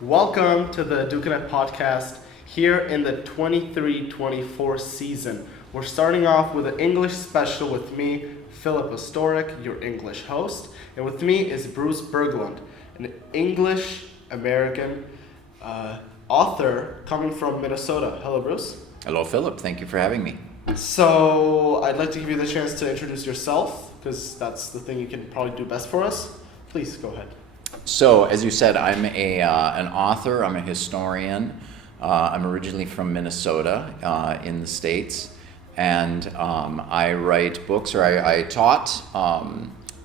Welcome to the EDU-Podcast here in the 23-24 season. We're starting off with an English special with me, Filip P, your English host, and with me is Bruce Berglund, an English-American author coming from Minnesota. Hello, Bruce. Hello, Philip. Thank you for having me. So I'd like to give you the chance to introduce yourself, because that's the thing you can probably do best for us. Please go ahead. So, as you said, I'm an author. I'm a historian. I'm originally from Minnesota in the States, and I write books, or I taught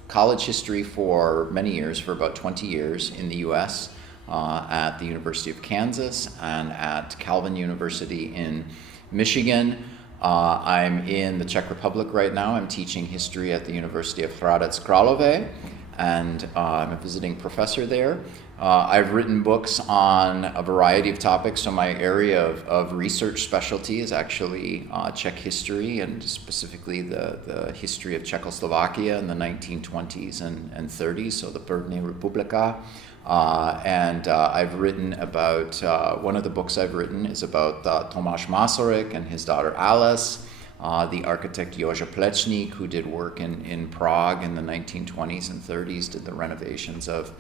college history for many years, for about 20 years in the U.S. At the University of Kansas and at Calvin University in Michigan. I'm in the Czech Republic right now. I'm teaching history at the University of Hradec Králové, and I'm a visiting professor there. I've written books on a variety of topics, so my area of research specialty is actually Czech history, and specifically the history of Czechoslovakia in the 1920s and 30s, so the První republika. And I've written about, one of the books I've written is about Tomáš Masaryk and his daughter Alice, the architect Jože Plečník, who did work in Prague in the 1920s and 30s, did the renovations of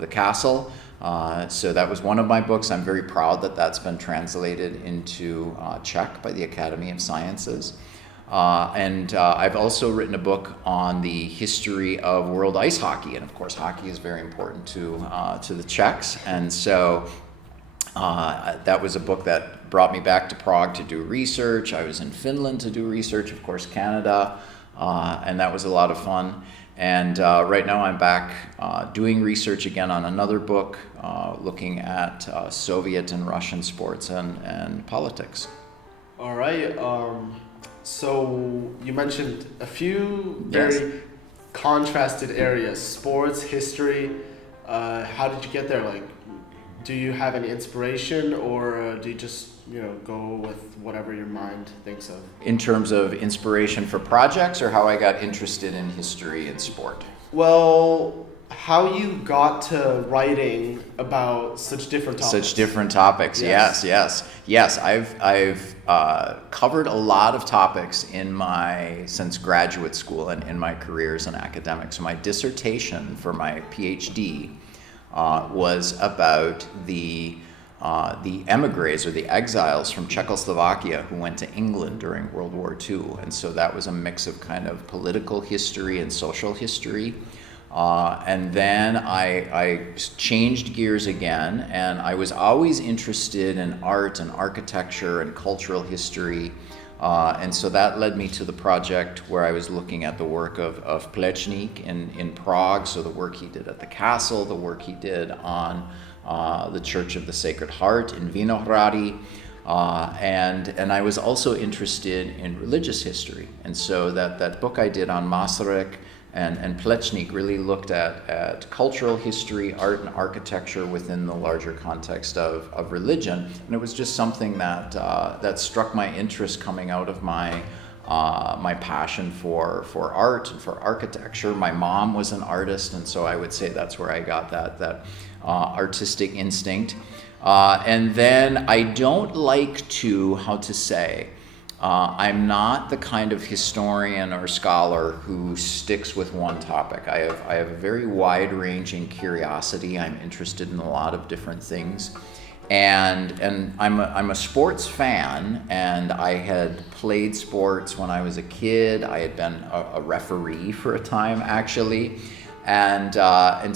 the castle. So that was one of my books. I'm very proud that that's been translated into Czech by the Academy of Sciences. And I've also written a book on the history of world ice hockey, and of course hockey is very important to the Czechs, and so that was a book that brought me back to Prague to do research. I was in Finland to do research, of course Canada, and that was a lot of fun. And right now I'm back doing research again on another book, looking at Soviet and Russian sports and politics. All right. So you mentioned a few very contrasted areas: sports, history. How did you get there? Like, do you have any inspiration, or do you just go with whatever your mind thinks of? In terms of inspiration for projects, or how I got interested in history and sport? Well, how you got to writing about such different topics. Such different topics. Yes. I've covered a lot of topics since graduate school and in my career as an academic. So my dissertation for my PhD was about the emigres, or the exiles from Czechoslovakia who went to England during World War II. And so that was a mix of kind of political history and social history. And then I changed gears again, and I was always interested in art and architecture and cultural history. And so that led me to the project where I was looking at the work of Plečník in Prague, so the work he did at the castle, the work he did on the Church of the Sacred Heart in Vinohrady. And I was also interested in religious history. And so that book I did on Masaryk and Plečník really looked at cultural history, art and architecture within the larger context of religion. And it was just something that struck my interest coming out of my passion for art and for architecture. My mom was an artist, and so I would say that's where I got that artistic instinct. And then I don't like to, I'm not the kind of historian or scholar who sticks with one topic. I have a very wide-ranging curiosity. I'm interested in a lot of different things. And I'm a sports fan, and I had played sports when I was a kid. I had been a referee for a time, actually. And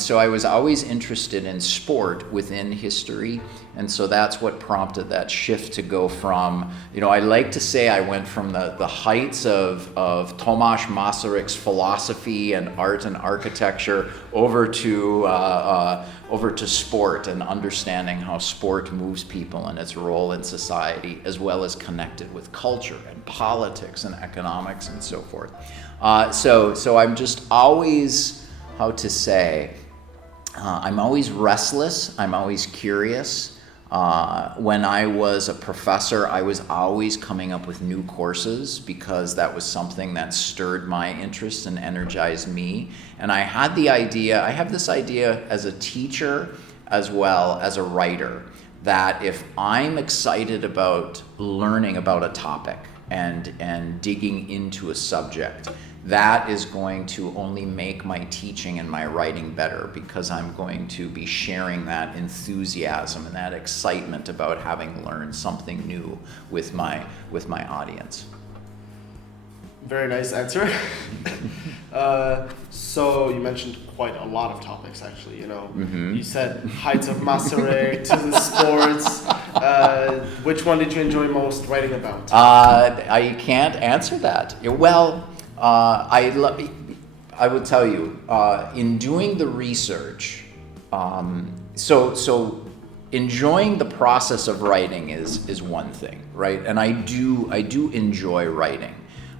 so I was always interested in sport within history. And so that's what prompted that shift to go from, I like to say I went from the heights of Tomáš Masaryk's philosophy and art and architecture over to sport and understanding how sport moves people and its role in society, as well as connected with culture and politics and economics and so forth. So I'm just always, I'm always restless, I'm always curious. When I was a professor, I was always coming up with new courses because that was something that stirred my interest and energized me. And I have this idea as a teacher as well as a writer, that if I'm excited about learning about a topic and digging into a subject, that is going to only make my teaching and my writing better, because I'm going to be sharing that enthusiasm and that excitement about having learned something new with my audience. Very nice answer. So you mentioned quite a lot of topics, actually. You said heights of Masaryk to the sports. Which one did you enjoy most writing about? I can't answer that. Well, I would tell you, in doing the research, so enjoying the process of writing is one thing, right? And I do enjoy writing.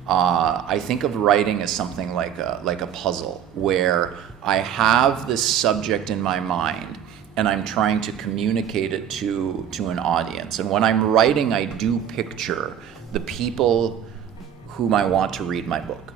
I think of writing as something like a puzzle, where I have this subject in my mind and I'm trying to communicate it to an audience. And when I'm writing, I do picture the people whom I want to read my book.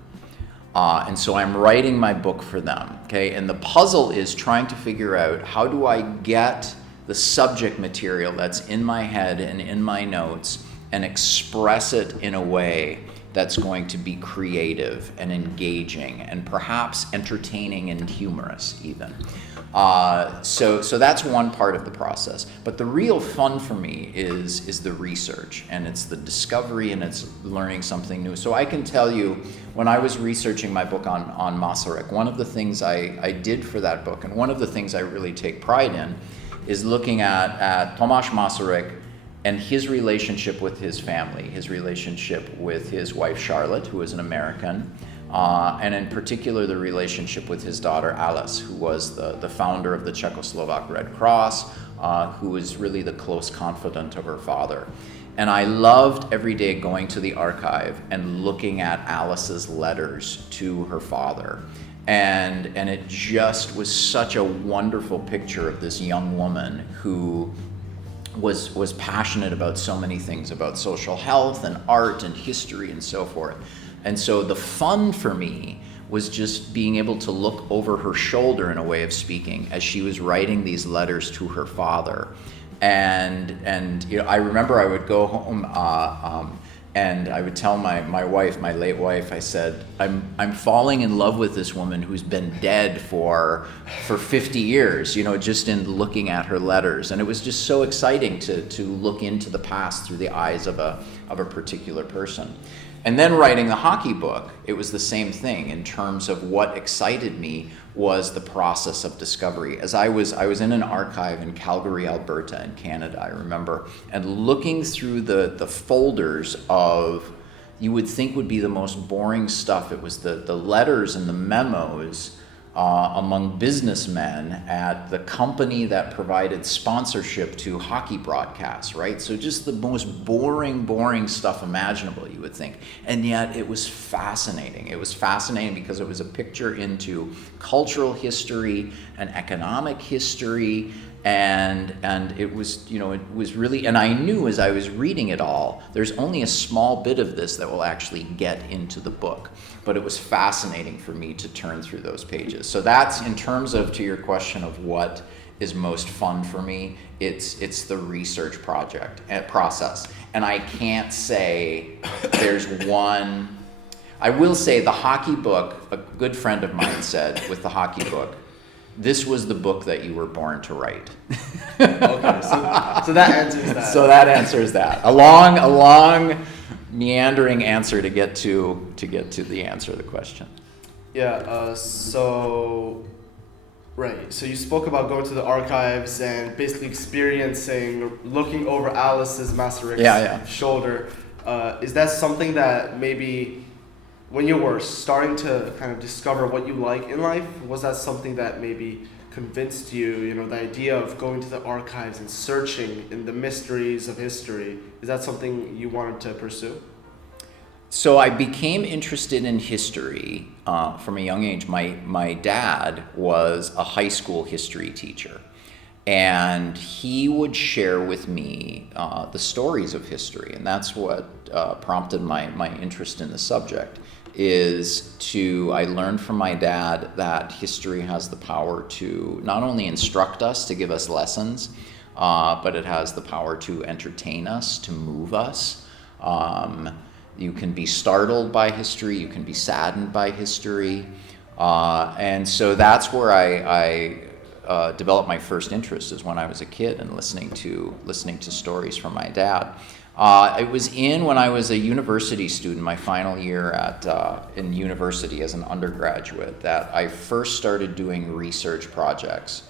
And so I'm writing my book for them, okay? And the puzzle is trying to figure out, how do I get the subject material that's in my head and in my notes and express it in a way that's going to be creative and engaging and perhaps entertaining and humorous even. So that's one part of the process. But the real fun for me is the research, and it's the discovery, and it's learning something new. So I can tell you, when I was researching my book on Masaryk, one of the things I did for that book, and one of the things I really take pride in, is looking at Tomáš Masaryk and his relationship with his family, his relationship with his wife Charlotte, who is an American, and in particular the relationship with his daughter Alice, who was the founder of the Czechoslovak Red Cross, who was really the close confidant of her father. And I loved every day going to the archive and looking at Alice's letters to her father. And it just was such a wonderful picture of this young woman who was passionate about so many things, about social health and art and history and so forth. And so the fun for me was just being able to look over her shoulder, in a way of speaking, as she was writing these letters to her father. And I remember I would go home and I would tell my wife, my late wife, I said, I'm falling in love with this woman who's been dead for 50 years, just in looking at her letters. And it was just so exciting to look into the past through the eyes of a particular person. And then writing the hockey book, it was the same thing. In terms of what excited me was the process of discovery. As I was in an archive in Calgary, Alberta in Canada, I remember, and looking through the folders of, you would think would be the most boring stuff. It was the letters and the memos among businessmen at the company that provided sponsorship to hockey broadcasts, right? So just the most boring stuff imaginable, you would think. And yet it was fascinating. It was fascinating because it was a picture into cultural history and economic history, and it was, it was really, and I knew as I was reading it all, there's only a small bit of this that will actually get into the book. But it was fascinating for me to turn through those pages. So that's, in terms of, to your question of what is most fun for me, it's the research process. And I can't say there's one. I will say the hockey book, a good friend of mine said with the hockey book, this was the book that you were born to write. Okay, so that answers that. So that answers that. A long meandering answer to get to the answer to the question. Yeah. Right. So you spoke about going to the archives and basically experiencing, looking over Alice's Masaryk's shoulder. Is that something that maybe, when you were starting to kind of discover what you like in life, was that something that maybe convinced you, the idea of going to the archives and searching in the mysteries of history, is that something you wanted to pursue? So I became interested in history from a young age. My dad was a high school history teacher, and he would share with me the stories of history, and that's what prompted my interest in the subject. I learned from my dad that history has the power to not only instruct us, to give us lessons, but it has the power to entertain us, to move us. You can be startled by history, you can be saddened by history. And so that's where I developed my first interest, is when I was a kid and listening to stories from my dad. It was when I was a university student, my final year in university as an undergraduate, that I first started doing research projects.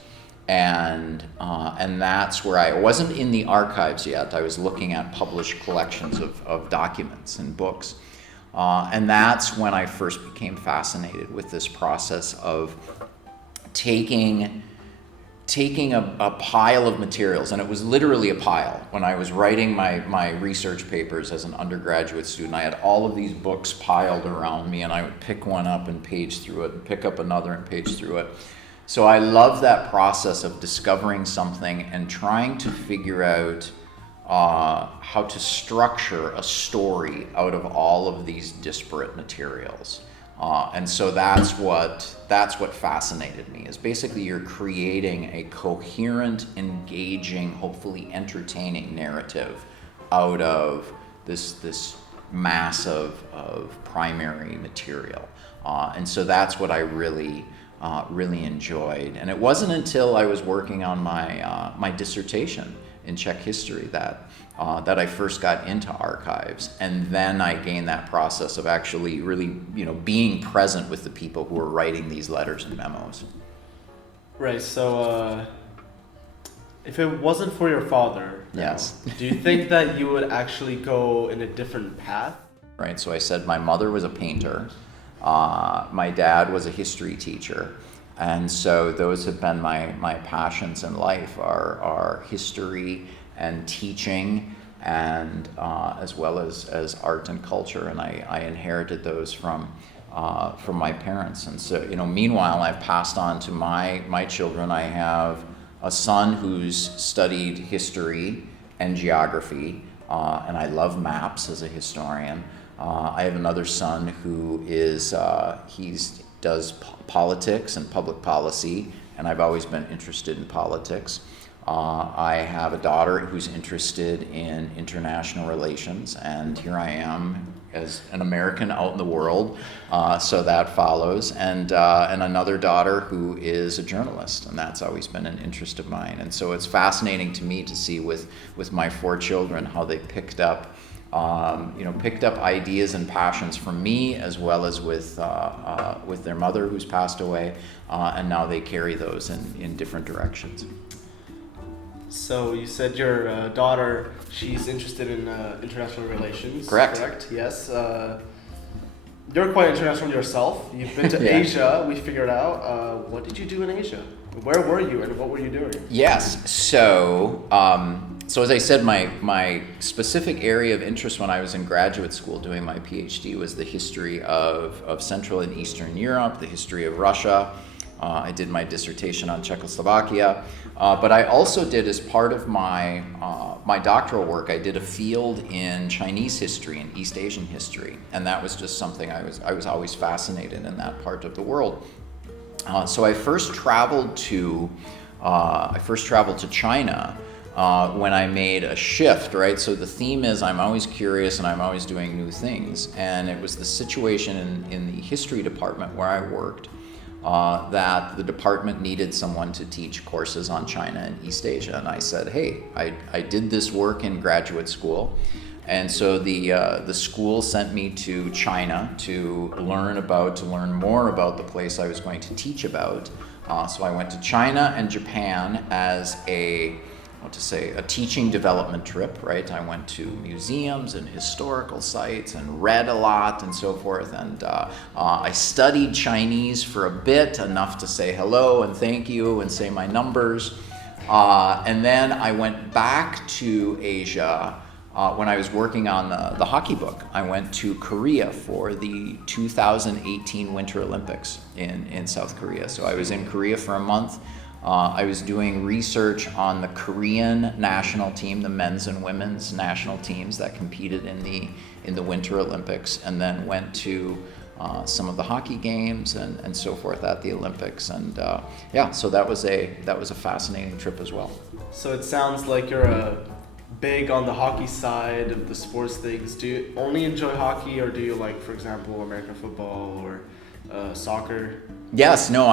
And that's where I wasn't in the archives yet. I was looking at published collections of documents and books. And that's when I first became fascinated with this process of taking a pile of materials, and it was literally a pile. When I was writing my research papers as an undergraduate student, I had all of these books piled around me, and I would pick one up and page through it, and pick up another and page through it. So I love that process of discovering something and trying to figure out how to structure a story out of all of these disparate materials. And so that's what fascinated me, is basically you're creating a coherent, engaging, hopefully entertaining narrative out of this mass of primary material. And so that's what I really enjoyed. And it wasn't until I was working on my dissertation in Czech history that I first got into archives, and then I gained that process of actually really, being present with the people who were writing these letters and memos. Right. So, if it wasn't for your father, yes, do you think that you would actually go in a different path? Right. So I said my mother was a painter, my dad was a history teacher. And so those have been my passions in life, are history and teaching, and as well as art and culture. And I inherited those from my parents. And so, meanwhile, I've passed on to my children. I have a son who's studied history and geography, and I love maps as a historian. I have another son who does politics and public policy, and I've always been interested in politics. I have a daughter who's interested in international relations, and here I am as an American out in the world, so that follows. And another daughter who is a journalist, and that's always been an interest of mine. And so it's fascinating to me to see with my 4 children how they picked up ideas and passions from me, as well as with their mother who's passed away, and now they carry those in different directions. So you said your daughter, she's interested in international relations. Correct. Yes. You're quite international yourself. You've been to Yeah. Asia, we figured out. What did you do in Asia? Where were you and what were you doing? Yes. So as I said, my specific area of interest when I was in graduate school doing my PhD was the history of Central and Eastern Europe, the history of Russia. I did my dissertation on Czechoslovakia, but I also did, as part of my doctoral work, I did a field in Chinese history and East Asian history, and that was just something I was always fascinated in that part of the world. So I first traveled to China when I made a shift, right? So the theme is I'm always curious and I'm always doing new things, and it was the situation in the history department where I worked. That the department needed someone to teach courses on China and East Asia. And I said, hey, I did this work in graduate school. And so the school sent me to China to learn more about the place I was going to teach about. So I went to China and Japan as a teaching development trip, right? I went to museums and historical sites and read a lot and so forth. And I studied Chinese for a bit, enough to say hello and thank you and say my numbers. And then I went back to Asia when I was working on the hockey book. I went to Korea for the 2018 Winter Olympics in South Korea. So I was in Korea for a month. I was doing research on the Korean national team, the men's and women's national teams that competed in the Winter Olympics, and then went to some of the hockey games and so forth at the Olympics. And so that was a fascinating trip as well. So it sounds like you're big on the hockey side of the sports things. Do you only enjoy hockey, or do you like, for example, American football or soccer? Yes, no,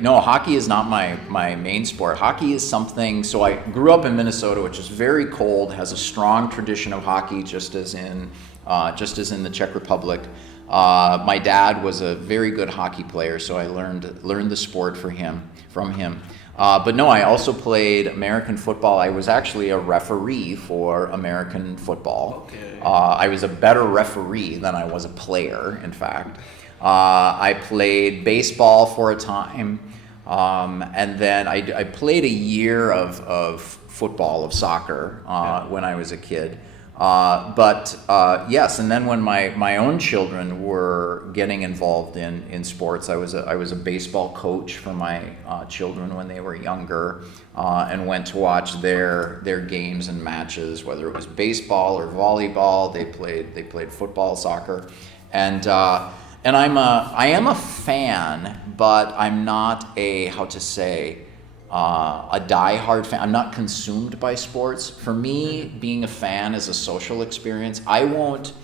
no, hockey is not my main sport. Hockey is something, so I grew up in Minnesota, which is very cold, has a strong tradition of hockey, just as in the Czech Republic. My dad was a very good hockey player, so I learned the sport from him. But no, I also played American football. I was actually a referee for American football. Okay. I was a better referee than I was a player, in fact. I played baseball for a time, and then I played a year of football, of soccer, when I was a kid. Yes, and then when my own children were getting involved in sports, I was a baseball coach for my children when they were younger, and went to watch their games and matches, whether it was baseball or volleyball. They played football, soccer, and I am a fan, but I'm not a diehard fan. I'm not consumed by sports. For me, being a fan is a social experience. I won't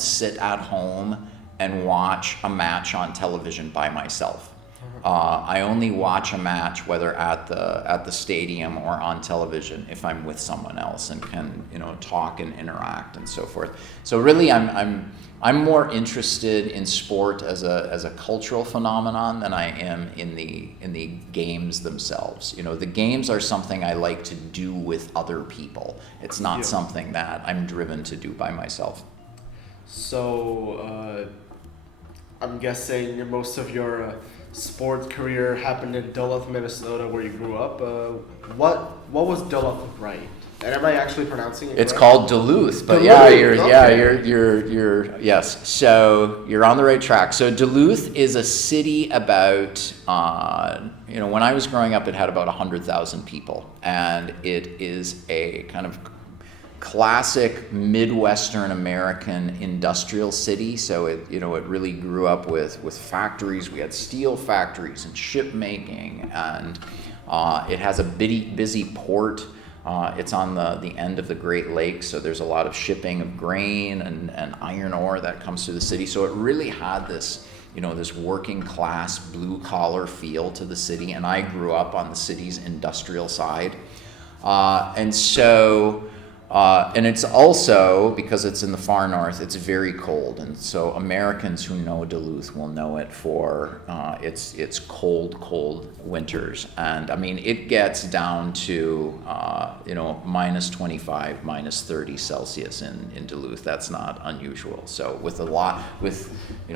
sit at home and watch a match on television by myself. I only watch a match, whether at the stadium or on television, if I'm with someone else and can talk and interact and so forth. So really, I'm more interested in sport as a cultural phenomenon than I am in the games themselves. The games are something I like to do with other people. It's not something that I'm driven to do by myself. So I'm guessing most of your sports career happened in Duluth, Minnesota, where you grew up. What was Duluth, right? And am I actually pronouncing it It's correct? called Duluth, but you're yes. So you're on the right track. So Duluth is a city about when I was growing up, it had about 100,000 people, and it is a kind of classic Midwestern American industrial city. So it really grew up with factories. We had steel factories and ship making, and it has a busy port. It's on the end of the Great Lakes, so there's a lot of shipping of grain and iron ore that comes through the city. So it really had this working class, blue collar feel to the city, and I grew up on the city's industrial side. And it's also, because it's in the far north, it's very cold, and so Americans who know Duluth will know it for its cold winters. And I mean, it gets down to minus 25, minus 30 Celsius in Duluth. That's not unusual. So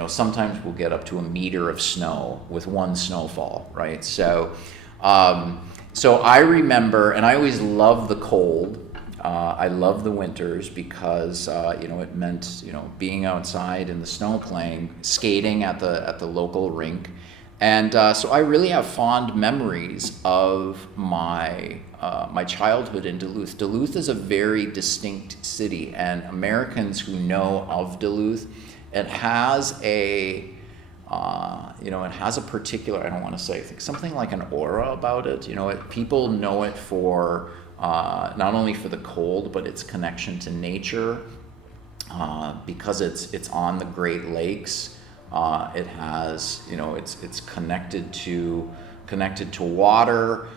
sometimes we'll get up to a meter of snow with one snowfall, right? So I remember, and I always loved the cold. I love the winters because it meant being outside in the snow, playing, skating at the local rink, and so I really have fond memories of my childhood in Duluth. Duluth is a very distinct city, and Americans who know of Duluth, it has a particular, I don't want to say, I think something like an aura about it. People know it for. Not only for the cold, but its connection to nature, because it's on the Great Lakes. It has, it's connected to water.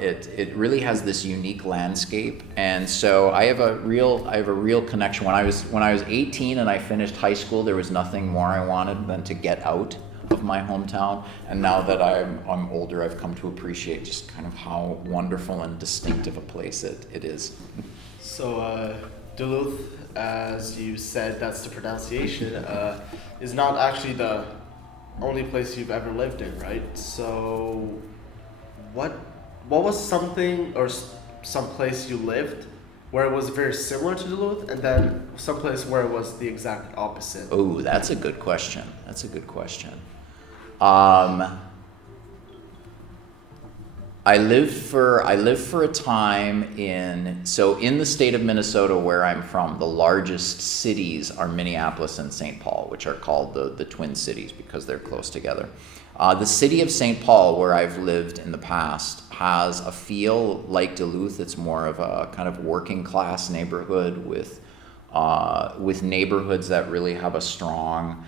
It really has this unique landscape, and so I have a real connection. When I was 18 and I finished high school, there was nothing more I wanted than to get out of my hometown, and now that I'm older, I've come to appreciate just kind of how wonderful and distinctive a place it is. So Duluth, as you said, that's the pronunciation, is not actually the only place you've ever lived in, right? So what was something or some place you lived where it was very similar to Duluth, and then some place where it was the exact opposite? Oh, that's a good question. I lived for a time in the state of Minnesota where I'm from. The largest cities are Minneapolis and St. Paul, which are called the Twin Cities because they're close together. The city of St. Paul, where I've lived in the past, has a feel like Duluth. It's more of a kind of working class neighborhood with neighborhoods that really have a strong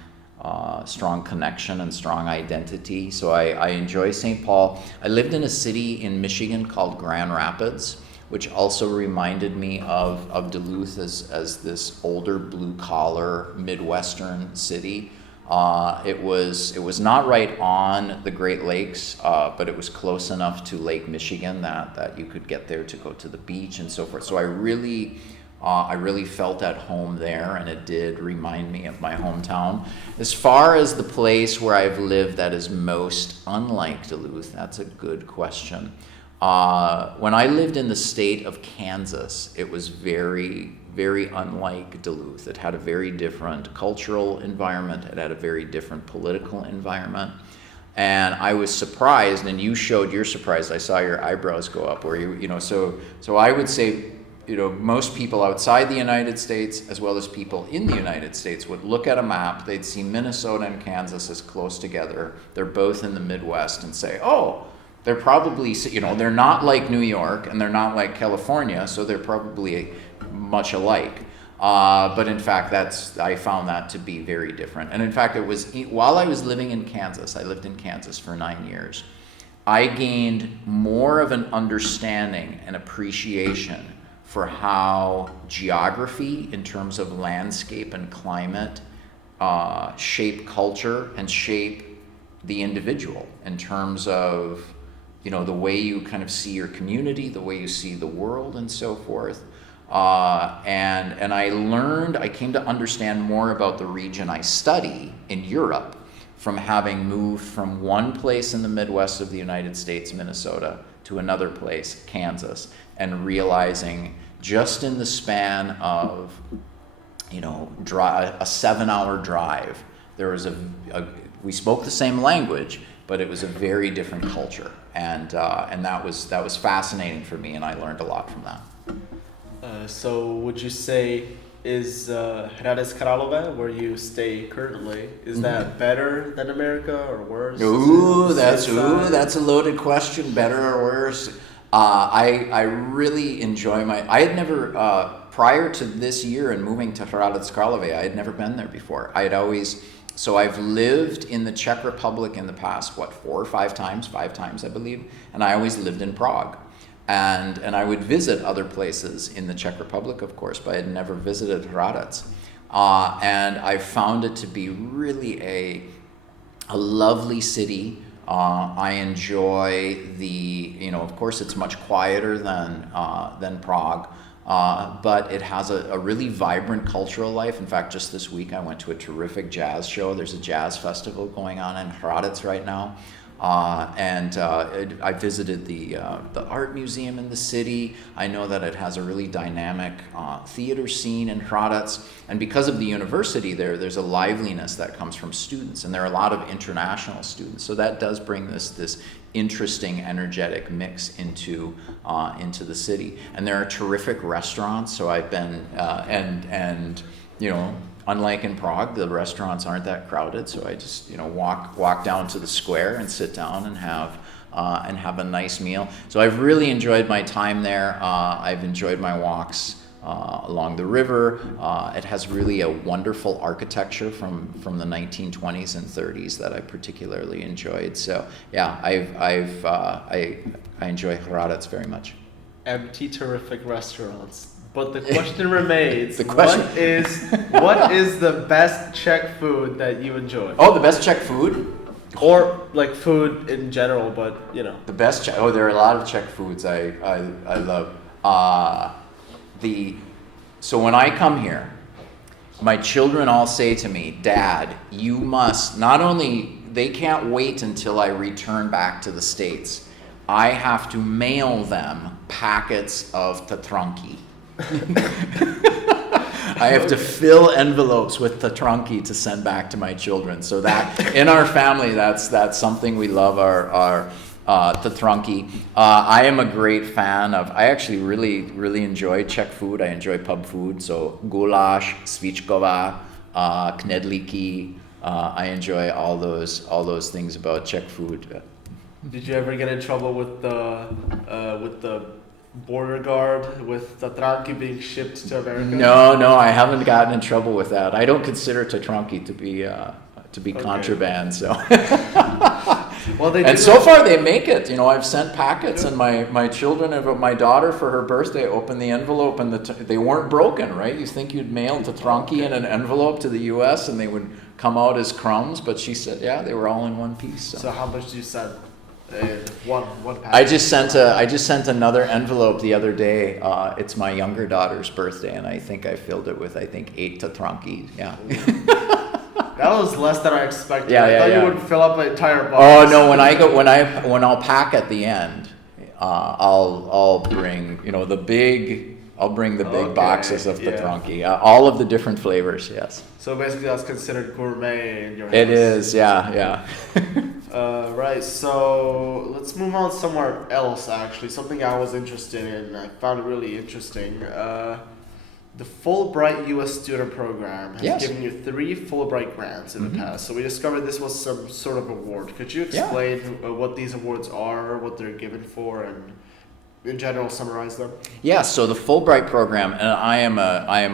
connection and strong identity. So I enjoy St. Paul. I lived in a city in Michigan called Grand Rapids, which also reminded me of Duluth as this older blue collar Midwestern city. It was not right on the Great Lakes, but it was close enough to Lake Michigan that you could get there to go to the beach and so forth. So I really felt at home there, and it did remind me of my hometown. As far as the place where I've lived that is most unlike Duluth, that's a good question. When I lived in the state of Kansas, it was very, very unlike Duluth. It had a very different cultural environment. It had a very different political environment. And I was surprised, and you showed your surprise. I saw your eyebrows go up, where so I would say, most people outside the United States, as well as people in the United States, would look at a map, they'd see Minnesota and Kansas as close together. They're both in the Midwest, and say, oh, they're probably, they're not like New York, and they're not like California, so they're probably much alike. But in fact, I found that to be very different. And in fact, it was, while I was living in Kansas, I lived in Kansas for 9 years, I gained more of an understanding and appreciation for how geography, in terms of landscape and climate, shape culture and shape the individual in terms of, the way you kind of see your community, the way you see the world, and so forth. And I came to understand more about the region I study in Europe from having moved from one place in the Midwest of the United States, Minnesota, to another place, Kansas, and realizing just in the span of, a 7-hour drive, there was we spoke the same language, but it was a very different culture, and that was fascinating for me, and I learned a lot from that. So would you say is Hradec Králové, where you stay currently, is that better than America or worse? That's a loaded question. Better or worse? I really enjoy I had never, prior to this year and moving to Hradec Králové, I had never been there before. I've lived in the Czech Republic in the past, 4 or 5 times, 5 times I believe, and I always lived in Prague. And I would visit other places in the Czech Republic, of course, but I had never visited Hradec. And I found it to be really a lovely city. I enjoy of course it's much quieter than Prague, but it has a really vibrant cultural life. In fact, just this week I went to a terrific jazz show. There's a jazz festival going on in Hradec right now. I visited the art museum in the city. I know that it has a really dynamic theater scene in Hradec, and because of the university there's a liveliness that comes from students, and there are a lot of international students. So that does bring this interesting, energetic mix into the city. And there are terrific restaurants. So I've been unlike in Prague, the restaurants aren't that crowded, so I just walk down to the square and sit down and have a nice meal. So I've really enjoyed my time there. I've enjoyed my walks along the river. It has really a wonderful architecture from the 1920s and 30s that I particularly enjoyed. So yeah, I enjoy Hradec very much. Empty, terrific restaurants. But the question remains, what is the best Czech food that you enjoy? Oh, the best Czech food? Or like food in general, but The best Czech, there are a lot of Czech foods I love. So when I come here, my children all say to me, Dad, you must, they can't wait until I return back to the States. I have to mail them packets of Tatranky. I have to fill envelopes with Tatranky to send back to my children. So that in our family, that's something we love. Trunky. I am a great fan of, I actually really enjoy Czech food. I enjoy pub food, so goulash, svíčková, knedlíky. I enjoy all those things about Czech food. Did you ever get in trouble with the border guard with Tatranky being shipped to America? No, I haven't gotten in trouble with that. I don't consider Tatranky to be okay. Contraband, so. Well, and so far they make it. I've sent packets, and my children, my daughter for her birthday opened the envelope, and they weren't broken, right? You think you'd mail Tatranky in an envelope to the U.S. and they would come out as crumbs, but she said, yeah, they were all in one piece. So how much did you send? One package. I just sent another envelope the other day. It's my younger daughter's birthday, and I think I filled it with 8 Tatranky. Yeah. That was less than I expected. Yeah, I thought yeah. you would fill up an entire box. Oh no! When I'll pack at the end, I'll bring the big. I'll bring the big boxes of Tatranky, all of the different flavors. Yes. So basically, that's considered gourmet in your house. It is, yeah. Right. So let's move on somewhere else. Actually, something I was interested in. I found it really interesting. The Fulbright U.S. student program has given you 3 Fulbright grants in the past. So we discovered this was some sort of award. Could you explain what these awards are, what they're given for, and in general summarize them? Yeah, so the Fulbright program, and I am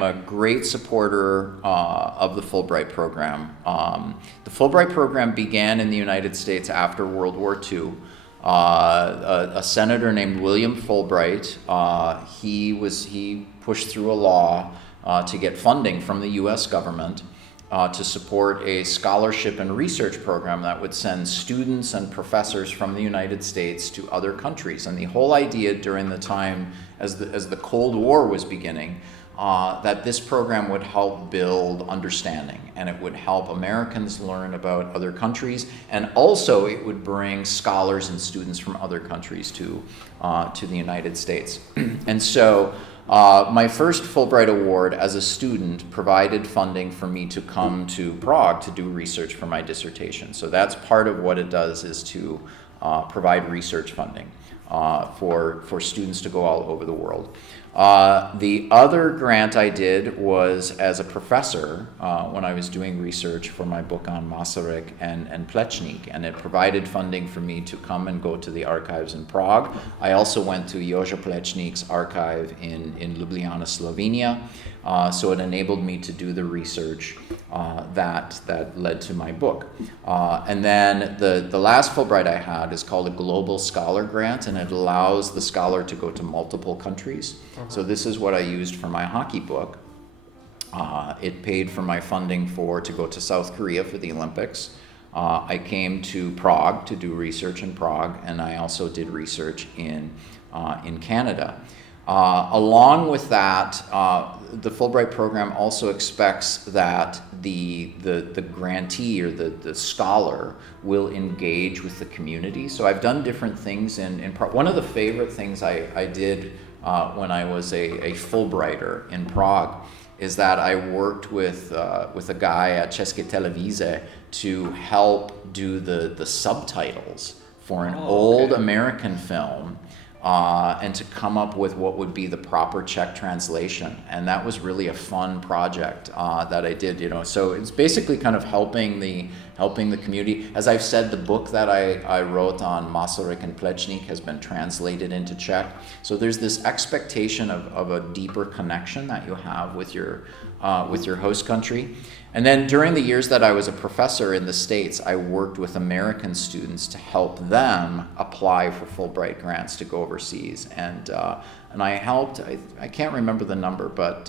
a great supporter of the Fulbright program. The Fulbright program began in the United States after World War II. A senator named William Fulbright, he pushed through a law to get funding from the U.S. government to support a scholarship and research program that would send students and professors from the United States to other countries. And the whole idea during the time as the Cold War was beginning, that this program would help build understanding, and it would help Americans learn about other countries, and also it would bring scholars and students from other countries to the United States. And so my first Fulbright Award as a student provided funding for me to come to Prague to do research for my dissertation. So that's part of what it does, is to provide research funding for students to go all over the world. The other grant I did was as a professor when I was doing research for my book on Masaryk and Plečník, and it provided funding for me to come and go to the archives in Prague. I also went to Joža Plečník's archive in Ljubljana, Slovenia, so it enabled me to do the research that led to my book. And then the last Fulbright I had is called a Global Scholar Grant, and it allows the scholar to go to multiple countries. So this is what I used for my hockey book. It paid for my funding to go to South Korea for the Olympics. I came to Prague to do research in Prague, and I also did research in Canada. Along with that, the Fulbright program also expects that the grantee or the scholar will engage with the community. So I've done different things in Prague. One of the favorite things I did when I was a Fulbrighter in Prague is that I worked with a guy at České televize to help do the subtitles for an old American film. And to come up with what would be the proper Czech translation. And that was really a fun project that I did, So it's basically kind of helping the community. As I've said, the book that I wrote on Masaryk and Plečník has been translated into Czech. So there's this expectation of a deeper connection that you have with your host country. And then during the years that I was a professor in the States, I worked with American students to help them apply for Fulbright grants to go overseas. And I helped, I can't remember the number, but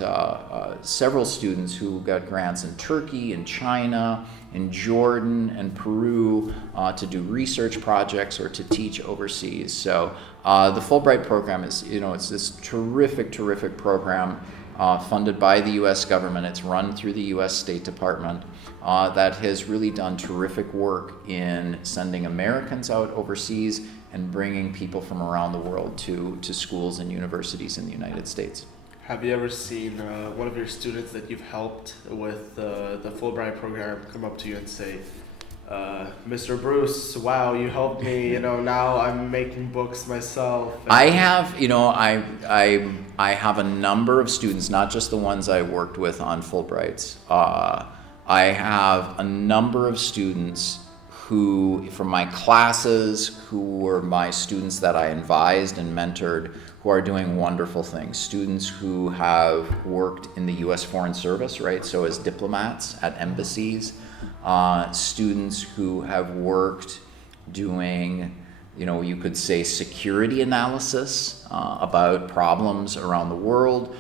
several students who got grants in Turkey, in China, in Jordan, and Peru to do research projects or to teach overseas. So the Fulbright program is, it's this terrific program. Funded by the U.S. government. It's run through the U.S. State Department that has really done terrific work in sending Americans out overseas and bringing people from around the world to schools and universities in the United States. Have you ever seen one of your students that you've helped with the Fulbright program come up to you and say, Mr. Bruce, wow, you helped me, now I'm making books myself. I have, I have a number of students, not just the ones I worked with on Fulbrights. I have a number of students who, from my classes, who were my students that I advised and mentored, who are doing wonderful things. Students who have worked in the U.S. Foreign Service, right? So as diplomats at embassies. Students who have worked doing, you could say security analysis about problems around the world.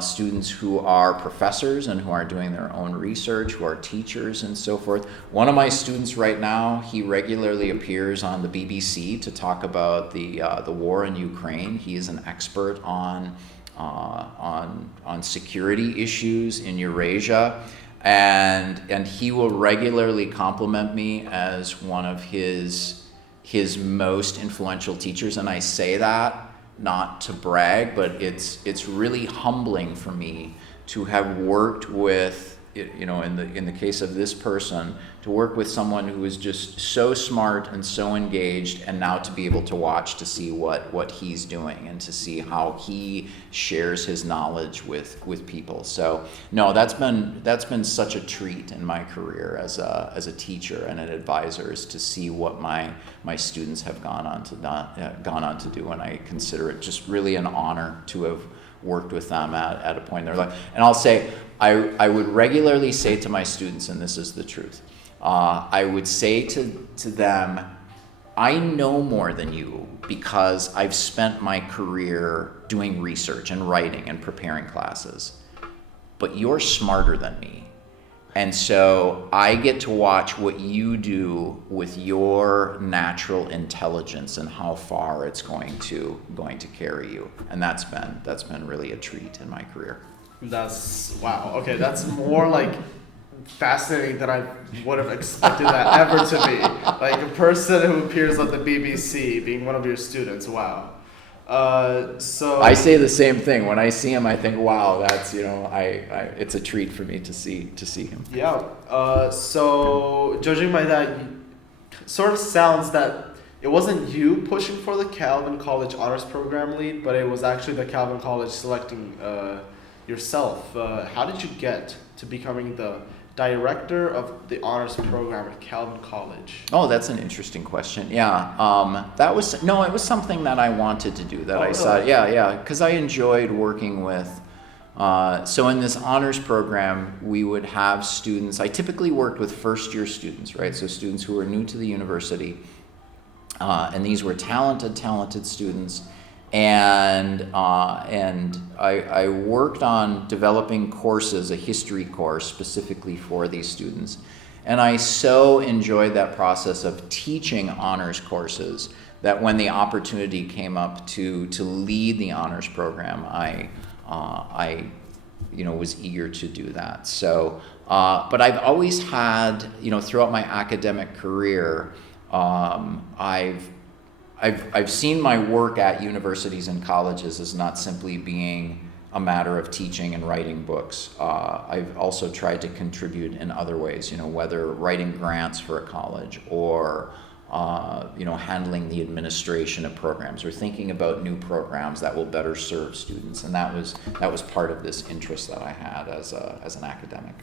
Students who are professors and who are doing their own research, who are teachers and so forth. One of my students right now, he regularly appears on the BBC to talk about the war in Ukraine. He is an expert on security issues in Eurasia. And he will regularly compliment me as one of his most influential teachers, and I say that not to brag, but it's really humbling for me to have worked with, in the case of this person, to work with someone who is just so smart and so engaged, and now to be able to watch to see what he's doing and to see how he shares his knowledge with people. So no, that's been such a treat in my career as a teacher and an advisor, is to see what my students have gone on to do, and I consider it just really an honor to have worked with them at a point in their life. And I'll say, I would regularly say to my students, and this is the truth, I would say to them, I know more than you because I've spent my career doing research and writing and preparing classes, but you're smarter than me. And so I get to watch what you do with your natural intelligence and how far it's going to carry you. And that's been really a treat in my career. That's wow. Okay, that's more like fascinating than I would have expected that ever to be. Like a person who appears on the BBC being one of your students. Wow. So I say the same thing when I see him. I think, wow, that's it's a treat for me to see him. Yeah. So judging by that, sort of sounds that it wasn't you pushing for the Calvin College Honors Program lead, but it was actually the Calvin College selecting yourself. How did you get to becoming the director of the honors program at Calvin College? Oh, that's an interesting question. Yeah, it was something that I wanted to do. That I saw. Yeah, because I enjoyed working with. So in this honors program, we would have students. I typically worked with first-year students, right? So students who were new to the university, and these were talented students. And I worked on developing courses, a history course specifically for these students. And I so enjoyed that process of teaching honors courses that when the opportunity came up to lead the honors program, I was eager to do that. So, but I've always had, throughout my academic career, I've seen my work at universities and colleges as not simply being a matter of teaching and writing books. I've also tried to contribute in other ways, whether writing grants for a college or handling the administration of programs or thinking about new programs that will better serve students. And that was part of this interest that I had as an academic.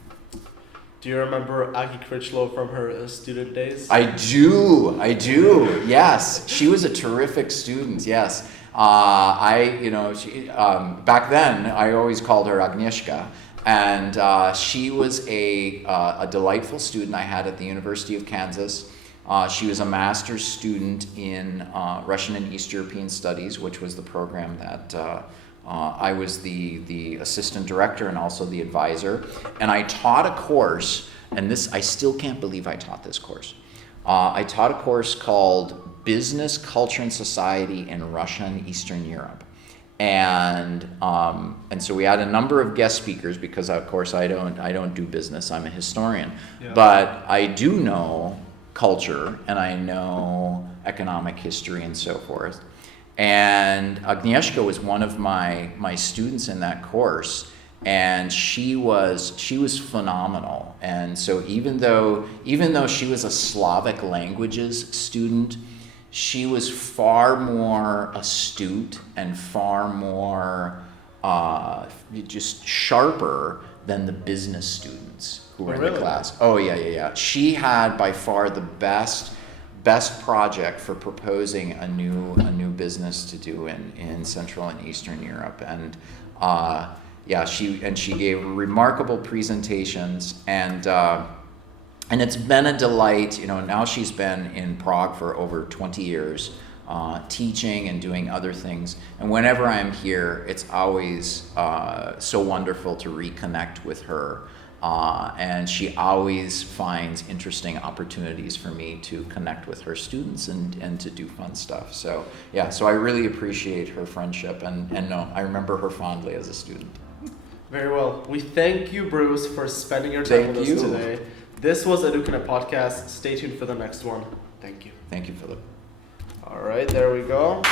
Do you remember Aggie Critchlow from her student days? I do. Yes, she was a terrific student. Yes, she back then I always called her Agnieszka, and she was a delightful student I had at the University of Kansas. She was a master's student in Russian and East European Studies, which was the program that I was the assistant director and also the advisor. And I taught a course, and I still can't believe I taught this course. I taught a course called Business, Culture, and Society in Russia and Eastern Europe. And so we had a number of guest speakers because, of course, I don't do business. I'm a historian. Yeah. But I do know culture, and I know economic history and so forth. And Agnieszka was one of my students in that course, and she was phenomenal. And so even though she was a Slavic languages student, she was far more astute and far more just sharper than the business students who were in the class. Oh yeah. She had by far the best project for proposing a new business to do in Central and Eastern Europe, and she gave remarkable presentations, and it's been a delight. Now she's been in Prague for over 20 years, teaching and doing other things. And whenever I'm here, it's always so wonderful to reconnect with her. And she always finds interesting opportunities for me to connect with her students and to do fun stuff. So I really appreciate her friendship, and no, I remember her fondly as a student. Very well. We thank you, Bruce, for spending your time with us today. This was EDU-Podcast. Stay tuned for the next one. Thank you. Thank you, Philip. All right, there we go.